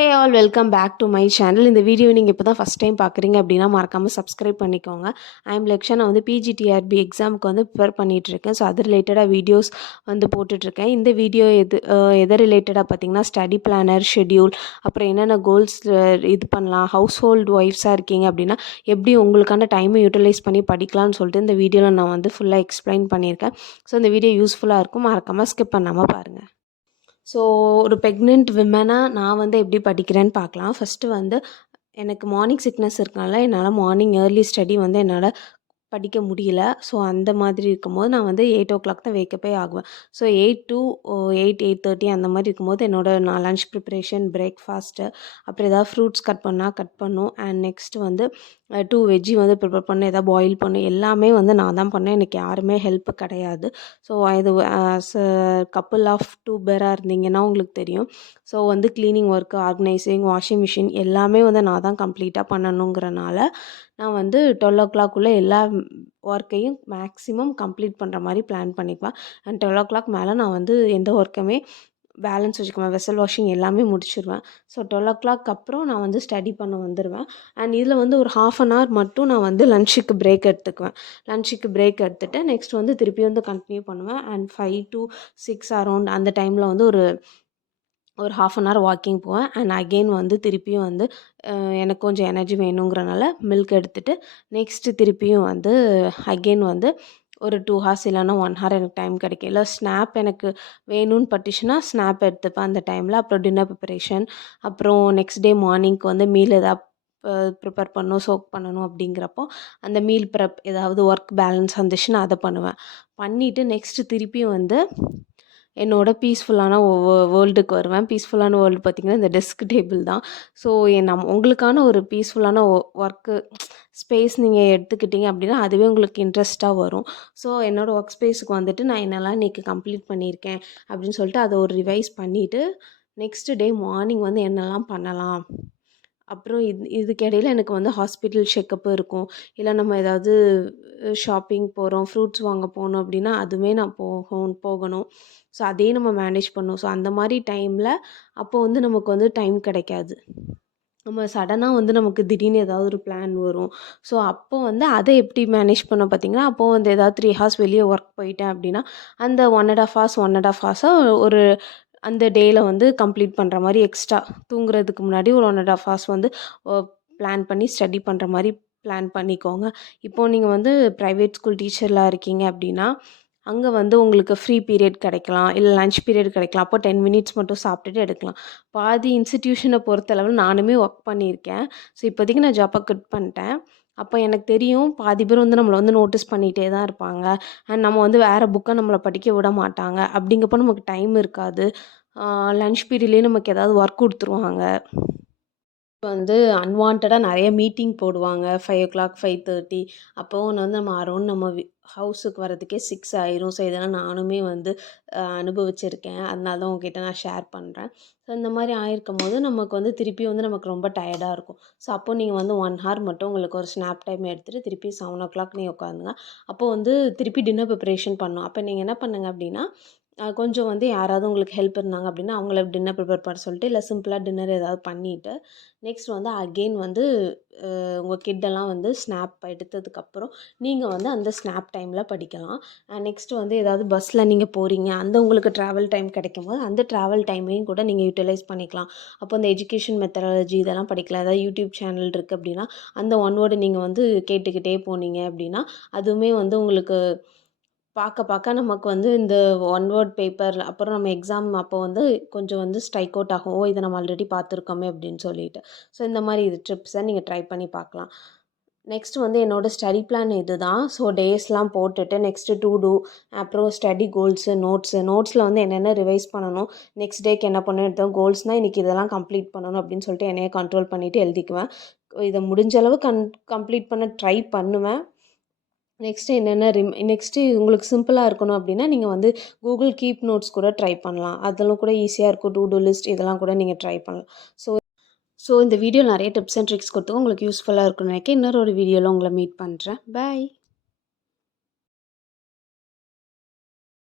Hey all welcome back to my channel. இந்த video நீங்கள் இப்போ தான் ஃபஸ்ட் டைம் பார்க்குறீங்க அப்படின்னா மறக்காமல் சப்ஸ்கிரைப் பண்ணிக்கோங்க. I am Laksha. நான் வந்து பிஜிடிஆர்பி எக்ஸாமுக்கு வந்து ப்ரிப்பேர் பண்ணிகிட்ருக்கேன். ஸோ அது ரிலேட்டடாக வீடியோஸ் வந்து போட்டுட்ருக்கேன். இந்த வீடியோ எதை ரிலேட்டடாக பார்த்தீங்கன்னா ஸ்டடி பிளானர், ஷெட்யூல், அப்புறம் என்னென்ன கோல்ஸ் இது பண்ணலாம், ஹவுஸ் ஹோல்டு ஒய்ஃப்ஸாக இருக்கீங்க அப்படின்னா எப்படி உங்களுக்கான டைமை யூட்டிலைஸ் பண்ணி படிக்கலாம்னு சொல்லிட்டு இந்த வீடியோவில் நான் வந்து ஃபுல்லாக எக்ஸ்பிளைன் பண்ணியிருக்கேன். ஸோ இந்த வீடியோ யூஸ்ஃபுல்லாக இருக்கும், மறக்காமல் ஸ்கிப் பண்ணாமல் பாருங்கள். ஸோ ஒரு ப்ரெக்னென்ட் விமனாக நான் வந்து எப்படி படிக்கிறேன்னு பார்க்கலாம். ஃபஸ்ட்டு வந்து எனக்கு மார்னிங் சிக்னஸ் இருக்கனால என்னால் மார்னிங் ஏர்லி ஸ்டடி வந்து என்னால் படிக்க முடியல. ஸோ அந்த மாதிரி இருக்கும்போது நான் வந்து 8:00 தான் வேக்கப்பே ஆகுவேன். ஸோ 8 to 8:30 அந்த மாதிரி இருக்கும்போது நான் லன்ச் ப்ரிப்பரேஷன், பிரேக்ஃபாஸ்ட்டு, அப்புறம் ஏதாவது ஃப்ரூட்ஸ் கட் பண்ணால் கட் பண்ணும். அண்ட் நெக்ஸ்ட்டு வந்து 2 வெஜ்ஜி வந்து ப்ரிப்பேர் பண்ணணும், எதாவது பாயில் பண்ணணும். எல்லாமே வந்து நான் தான் பண்ணேன். எனக்கு யாருமே ஹெல்ப் கிடையாது. ஸோ இது ஆஸ் அ கப்புள் ஆஃப் 2 பேராக இருந்தீங்கன்னா உங்களுக்கு தெரியும். ஸோ வந்து cleaning work, organising, washing machine எல்லாமே வந்து நான் தான் கம்ப்ளீட்டாக பண்ணணுங்கிறனால நான் வந்து 12:00 எல்லா ஒர்க்கையும் மேக்ஸிமம் கம்ப்ளீட் பண்ணுற மாதிரி பிளான் பண்ணிக்குவேன். அண்ட் 12:00 மேலே நான் வந்து எந்த ஒர்க்குமே பேலன்ஸ் வச்சுக்குவேன். வெசல் வாஷிங் எல்லாமே முடிச்சிடுவேன். ஸோ 12:00 அப்புறம் நான் வந்து ஸ்டடி பண்ண வந்துடுவேன். அண்ட் இதில் வந்து ஒரு 1/2 அன் ஹவர் மட்டும் நான் வந்து லன்ச்சுக்கு பிரேக் எடுத்துக்குவேன். லன்ச்சுக்கு பிரேக் எடுத்துகிட்டு நெக்ஸ்ட் வந்து திருப்பி வந்து கண்டினியூ பண்ணுவேன். அண்ட் 5 to 6 அரௌண்ட் அந்த டைமில் வந்து ஒரு 1/2 அன் ஹவர் வாக்கிங் போவேன். அண்ட் அகெயின் வந்து திருப்பியும் வந்து எனக்கு கொஞ்சம் எனர்ஜி வேணுங்கிறனால மில்க் எடுத்துகிட்டு நெக்ஸ்ட்டு திருப்பியும் வந்து அகெயின் வந்து ஒரு 2 ஹார்ஸ் இல்லைன்னா 1 ஹவர் எனக்கு டைம் கிடைக்கும். இல்லை ஸ்நாப் எனக்கு வேணும்னு பட்டுச்சுன்னா ஸ்நாப் எடுத்துப்பேன் அந்த டைமில். அப்புறம் டின்னர் ப்ரிப்பரேஷன், அப்புறம் நெக்ஸ்ட் டே மார்னிங்க்கு வந்து மீல் எதாவது ப்ரிப்பேர் பண்ணணும், சோக் பண்ணணும் அப்படிங்கிறப்போ அந்த மீல் ப்ரெப் ஏதாவது ஒர்க் பேலன்ஸ் வந்துச்சுன்னா அதை பண்ணுவேன். பண்ணிவிட்டு நெக்ஸ்ட்டு திருப்பியும் வந்து என்னோட பீஸ்ஃபுல்லான வேர்ல்டுக்கு வருவேன். பீஸ்ஃபுல்லான வேர்ல்டு பார்த்திங்கன்னா இந்த டெஸ்க் டேபிள் தான். ஸோ உங்களுக்கான ஒரு பீஸ்ஃபுல்லான ஒர்க்கு ஸ்பேஸ் நீங்கள் எடுத்துக்கிட்டீங்க அப்படின்னா அதுவே உங்களுக்கு இன்ட்ரெஸ்ட்டாக வரும். ஸோ என்னோடய ஒர்க் ஸ்பேஸுக்கு வந்துட்டு நான் என்னெல்லாம் இன்றைக்கி கம்ப்ளீட் பண்ணியிருக்கேன் அப்படின்னு சொல்லிட்டு அதை ஒரு ரிவைஸ் பண்ணிவிட்டு நெக்ஸ்ட் டே மார்னிங் வந்து என்னெல்லாம் பண்ணலாம். அப்புறம் இதுக்கிடையில் எனக்கு வந்து ஹாஸ்பிட்டல் செக்கப்பு இருக்கும். இல்லை நம்ம ஏதாவது ஷாப்பிங் போகிறோம், ஃப்ரூட்ஸ் வாங்க போகணும் அப்படின்னா அதுவுமே நான் போகணும். ஸோ அதையும் நம்ம மேனேஜ் பண்ணணும். ஸோ அந்த மாதிரி டைமில் அப்போது வந்து நமக்கு வந்து டைம் கிடைக்காது. நம்ம சடனாக வந்து நமக்கு திடீர்னு ஏதாவது ஒரு பிளான் வரும். ஸோ அப்போ வந்து அதை எப்படி மேனேஜ் பண்ண பார்த்தீங்கன்னா, அப்போது வந்து ஏதாவது 3 ஹார்ஸ் வெளியே ஒர்க் போயிட்டேன் அப்படின்னா அந்த 1.5 ஹார்ஸாக ஒரு அந்த டேயில் வந்து கம்ப்ளீட் பண்ணுற மாதிரி எக்ஸ்ட்ரா தூங்குறதுக்கு முன்னாடி ஒரு 1.5 ஹார்ஸ் வந்து பிளான் பண்ணி ஸ்டடி பண்ணுற மாதிரி பிளான் பண்ணிக்கோங்க. இப்போது நீங்கள் வந்து ப்ரைவேட் ஸ்கூல் டீச்சர்லாம் இருக்கீங்க அப்படின்னா அங்கே வந்து உங்களுக்கு ஃப்ரீ பீரியட் கிடைக்கலாம், இல்லை லன்ச் பீரியட் கிடைக்கலாம். அப்போ 10 மினிட்ஸ் மட்டும் சாப்பிட்டுட்டு எடுக்கலாம். பாதி இன்ஸ்டிடியூஷனை பொறுத்தளவு நானுமே ஒர்க் பண்ணியிருக்கேன். ஸோ இப்போதைக்கு நான் ஜாப்பை குவிட் பண்ணிட்டேன். அப்போ எனக்கு தெரியும் பாதி பேர் வந்து நம்மளை வந்து நோட்டீஸ் பண்ணிகிட்டே தான் இருப்பாங்க. அண்ட் நம்ம வந்து வேறு புக்கை நம்மளை படிக்க விட மாட்டாங்க. அப்படிங்கப்போ நமக்கு டைம் இருக்காது. லன்ச் பீரியட்லேயே நமக்கு ஏதாவது ஒர்க் கொடுத்துருவாங்க. வந்து அன்வான்டடாக நிறைய மீட்டிங் போடுவாங்க 5:00 5:30. அப்போது வந்து நம்ம அரௌண்ட் நம்ம ஹவுஸுக்கு வரதுக்கே 6 ஆயிரும். ஸோ இதெல்லாம் நானுமே வந்து அனுபவிச்சிருக்கேன். அதனால தான் உங்ககிட்ட நான் ஷேர் பண்ணுறேன். ஸோ இந்த மாதிரி ஆயிருக்கும்போது நமக்கு வந்து திருப்பி வந்து நமக்கு ரொம்ப டயர்டாக இருக்கும். ஸோ அப்போது நீங்கள் வந்து 1 ஹவர் மட்டும் உங்களுக்கு ஒரு ஸ்னாப் டைம் எடுத்துகிட்டு திருப்பி 7:00 நீங்கள் உட்காந்துங்க. அப்போது வந்து திருப்பி டின்னர் ப்ரிப்பரேஷன் பண்ணணும். அப்போ நீங்கள் என்ன பண்ணுங்க அப்படின்னா கொஞ்சம் வந்து யாராவது உங்களுக்கு ஹெல்ப் இருந்தாங்க அப்படின்னா அவங்கள டின்னர் ப்ரிப்பேர் பண்ண சொல்லிட்டு, இல்லை சிம்பிளாக டின்னர் ஏதாவது பண்ணிவிட்டு நெக்ஸ்ட் வந்து அகெயின் வந்து உங்கள் கிட்டெல்லாம் வந்து ஸ்னாப் எடுத்ததுக்கப்புறம் நீங்கள் வந்து அந்த ஸ்னாப் டைமில் படிக்கலாம். நெக்ஸ்ட்டு வந்து ஏதாவது பஸ்ஸில் நீங்கள் போகிறீங்க, அந்த உங்களுக்கு ட்ராவல் டைம் கிடைக்கும்போது அந்த ட்ராவல் டைமையும் கூட நீங்கள் யூட்டிலைஸ் பண்ணிக்கலாம். அப்போ அந்த எஜுகேஷன் மெத்தடாலஜி இதெல்லாம் படிக்கலாம். ஏதாவது யூடியூப் சேனல் இருக்குது அப்படின்னா அந்த ஒன் வேர்டு நீங்கள் வந்து கேட்டுக்கிட்டே போனீங்க அப்படின்னா அதுவுமே வந்து உங்களுக்கு பார்க்க நமக்கு வந்து இந்த ஒன் வேர்ட் பேப்பர் அப்புறம் நம்ம எக்ஸாம் அப்போ வந்து கொஞ்சம் வந்து ஸ்ட்ரைக் அவுட் ஆகும். ஓ! இதை நம்ம ஆல்ரெடி பார்த்துருக்கோமே அப்படின்னு சொல்லிட்டு. ஸோ இந்த மாதிரி ட்ரிப்ஸை நீங்கள் ட்ரை பண்ணி பார்க்கலாம். நெக்ஸ்ட் வந்து என்னோடய ஸ்டடி பிளான் இது தான். ஸோ டேஸ்லாம் போட்டுட்டு நெக்ஸ்ட்டு டூ டூ அப்புறம் ஸ்டடி கோல்ஸு, நோட்ஸில் வந்து என்னென்ன ரிவைஸ் பண்ணணும், நெக்ஸ்ட் டேக்கு என்ன பண்ணணும் எடுத்தோம். கோல்ஸ்னால் இன்றைக்கி இதெல்லாம் கம்ப்ளீட் பண்ணணும் அப்படின்னு சொல்லிட்டு என்னையே கண்ட்ரோல் பண்ணிவிட்டு எழுதிக்குவேன். இதை முடிஞ்ச அளவு கம்ப்ளீட் பண்ண ட்ரை பண்ணுவேன். நெக்ஸ்ட்டு என்னென்ன நெக்ஸ்ட்டு உங்களுக்கு சிம்பிளாக இருக்கணும் அப்படின்னா நீங்கள் வந்து கூகுள் கீப் நோட்ஸ் கூட ட்ரை பண்ணலாம். அதெல்லாம் கூட ஈஸியாக இருக்கும். டூ லிஸ்ட் இதெல்லாம் கூட நீங்கள் ட்ரை பண்ணலாம். ஸோ இந்த வீடியோ நிறைய டிப்ஸ் அண்ட் ட்ரிக்ஸ் கொடுத்து உங்களுக்கு யூஸ்ஃபுல்லாக இருக்கும்னு நினைக்கிறேன். இன்னொரு வீடியோவில் உங்களை மீட் பண்ணுறேன். பாய்.